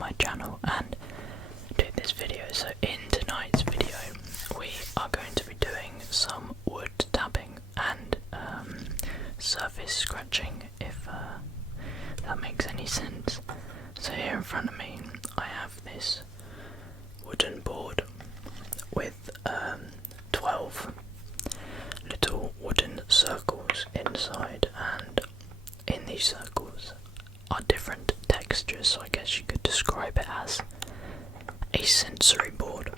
my channel and do this video. So in tonight's video we are going to be doing some wood tapping and surface scratching, if that makes any sense. So here in front of me I have this wooden board with 12 little wooden circles inside, and in these circles are different textures, so I guess you could describe it as a sensory board.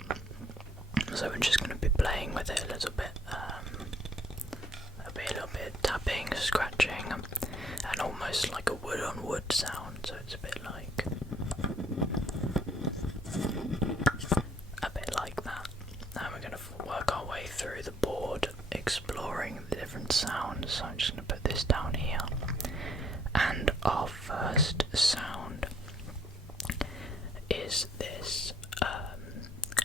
So we're just going to be playing with it a little bit. There'll be a little bit of tapping, scratching, and almost like a wood on wood sound, so it's a bit like that. Now we're going to work our way through the board, exploring the different sounds. So I'm just going to put this down here. And our first sound is this.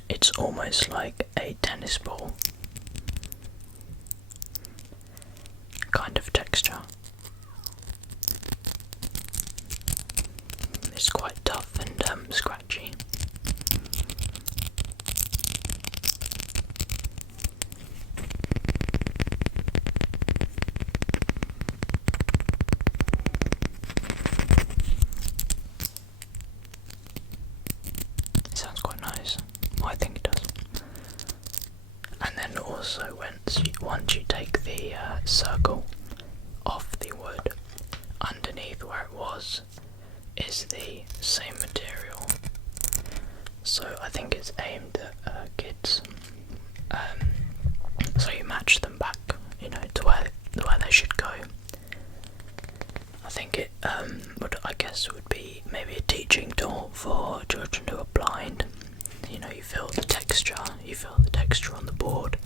It's almost like a tennis ball kind of texture. It's quite tough and scratchy. Sounds quite nice. Well, I think it does. And then also once you take the circle off the wood, underneath where it was is the same material. So I think it's aimed at kids. So you match them back, to where they should go. I think it would be maybe a teaching tool for children who are blind. You feel the texture on the board,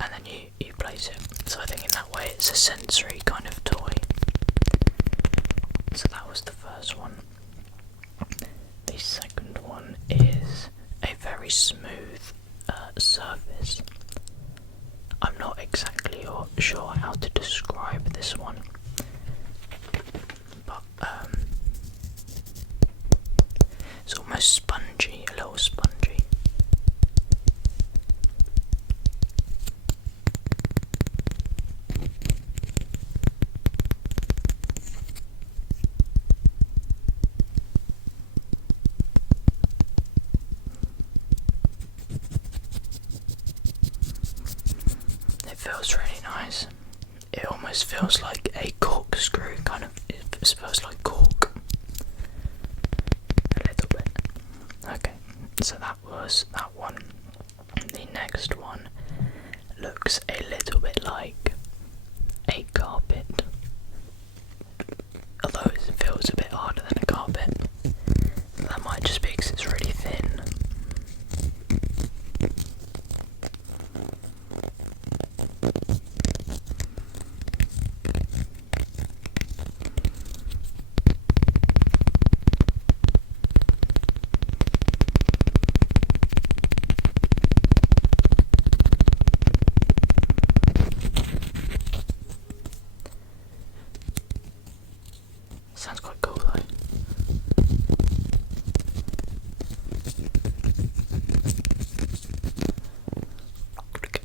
and then you place it. So I think in that way it's a sensory kind of toy. So that was the first one. The second one is a very smooth surface. I'm not exactly sure how to describe this one, but it's almost spongy, a little spongy. It feels really nice. It almost feels like a corkscrew, kind of. It feels like cork. A little bit. Okay, so that was that one. The next one looks a little bit like a carpet. Although it feels a bit harder than a carpet. That might just be because it's really thin. Sounds quite cool though. Okay.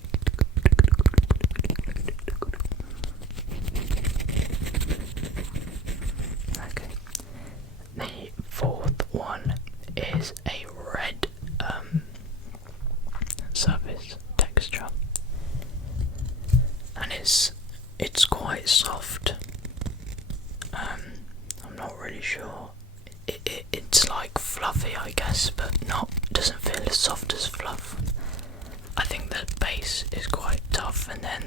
The fourth one is a red surface texture, and it's quite soft. I'm not really sure. It's like fluffy, I guess, but doesn't feel as soft as fluff. I think the base is quite tough, and then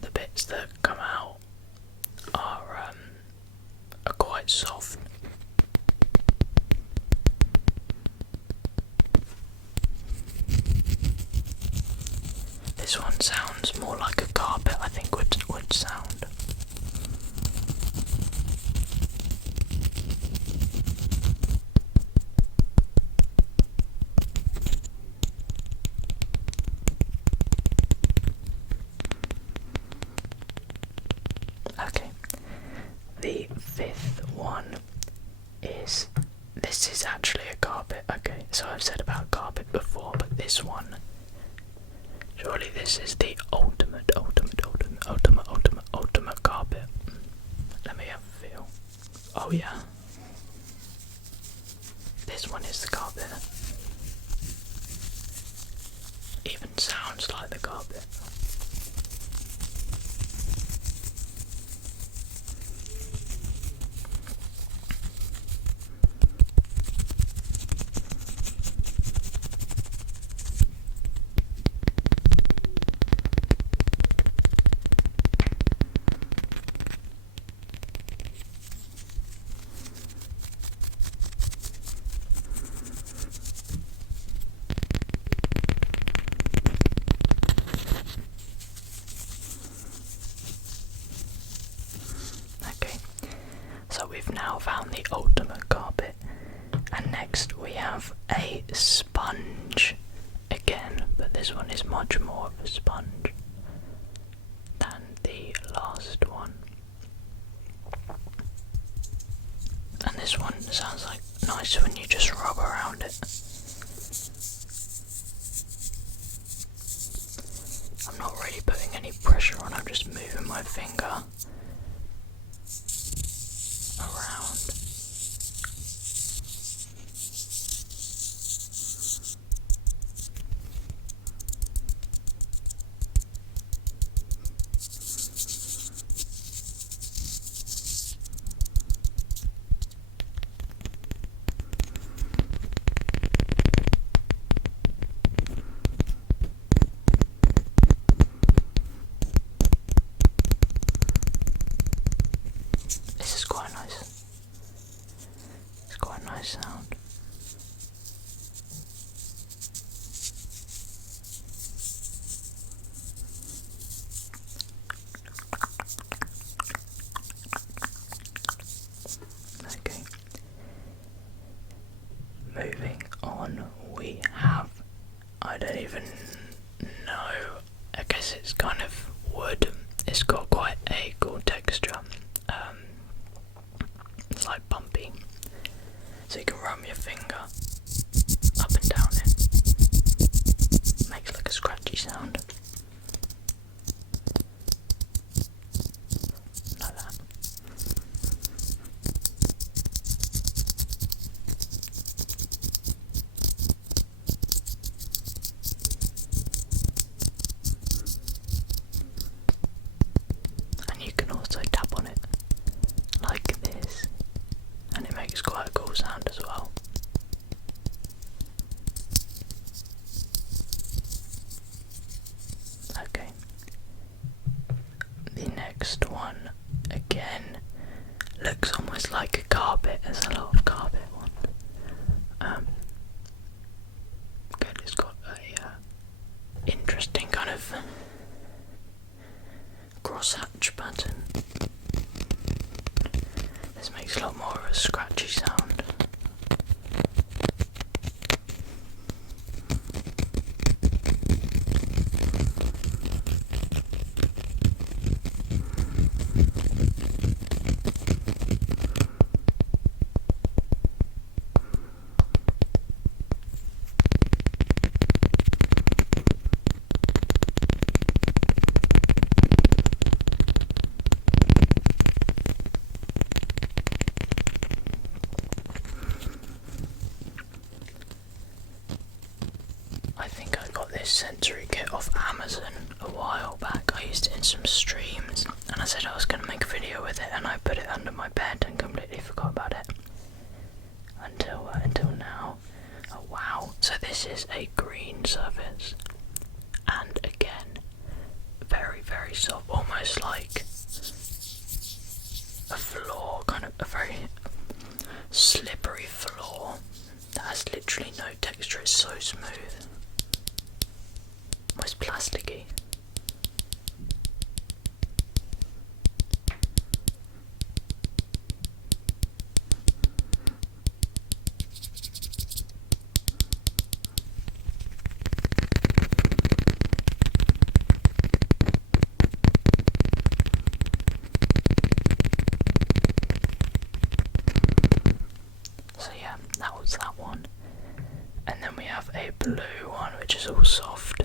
the bits that come out are quite soft. This one sounds more like a carpet, I think would sound. Okay, the fifth one is this is actually a carpet. Okay, so I've said about carpet before, but this one, surely this is the ultimate carpet. Let me have a feel. Oh yeah, this one is the carpet. Even sounds like the carpet. Okay, so we've now found the ultimate carpet, and next we have a sponge again, but this one is much more of a sponge than the last one. And this one sounds like nice when you just rub around it. I'm not really putting any pressure on, I'm just moving my finger around. This is quite nice. It's quite a nice sound. Okay. Moving on, we have, I don't even know, I guess it's kind of wood. It's got quite a cool texture. It's like bumpy, so you can run your finger up and down it. Makes like a scratchy sound. Like that. And you can also tap on it like this, and it makes quite a cool sound as well. Okay. The next one, again, looks almost like a carpet. There's a lot of carpet one. Good, it's got a interesting kind of crosshatch pattern. This makes a lot more of a scratchy sound. I think I got this sensory kit off Amazon a while back. I used it in some streams, and I said I was going to make a video with it, and I put it under my bed and completely forgot about it until now. Oh wow! So this is a green surface, and again, very very soft, almost like a floor, kind of a very slippery floor that has literally no texture. It's so smooth. Almost plasticky. So yeah, that was that one. And then we have a blue one, which is all soft,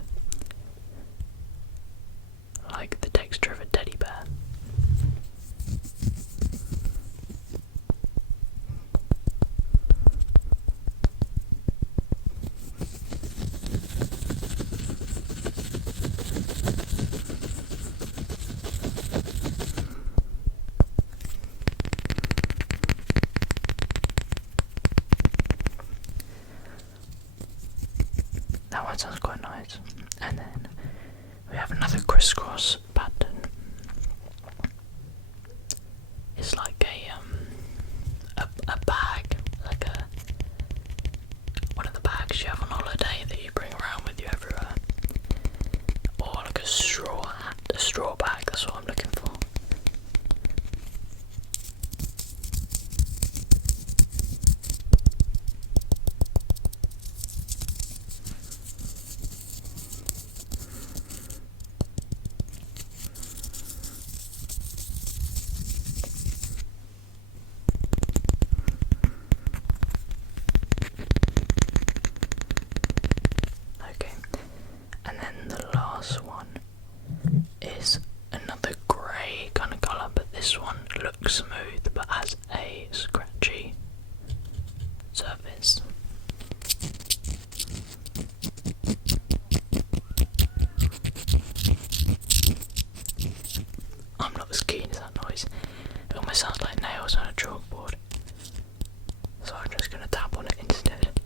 like the texture of a teddy bear. That one sounds quite nice. And then we have another crisscross pattern. It's like a bag, like one of the bags you have on holiday that you bring around with you everywhere, or like a straw bag. That's what I'm looking for. Okay, and then the last one is another grey kind of colour, but this one looks smooth but has a scratchy surface. I'm not as keen as that noise. It almost sounds like nails on a chalkboard, so I'm just going to tap on it instead.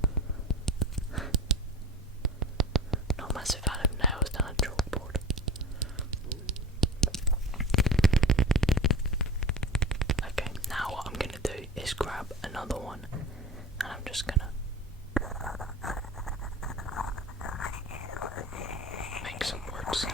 Not a massive fan of nails down a chalkboard. Okay, now what I'm going to do is grab another one, and I'm just going to make some word sounds.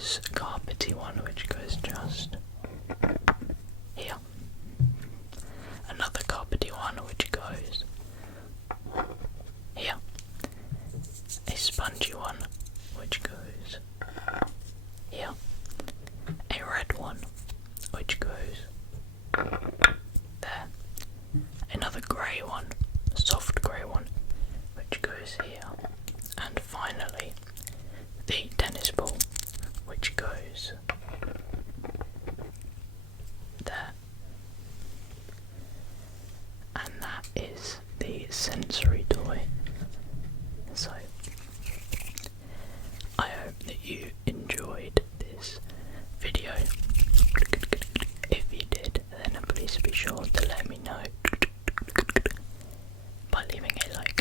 this carpety one which goes just here. Another carpety one which goes here. A spongy one which goes here. A red one which goes there. Another grey one, a soft grey one, which goes here. And finally, the tennis ball, which goes there. And that is the sensory toy. So, I hope that you enjoyed this video. If you did, then please be sure to let me know by leaving a like.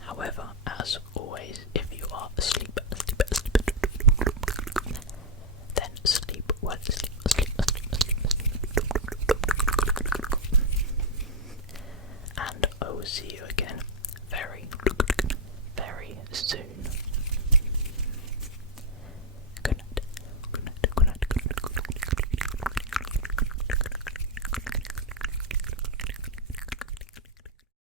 However, as always, if you are asleep, then sleep well, and I will see you again very, very soon.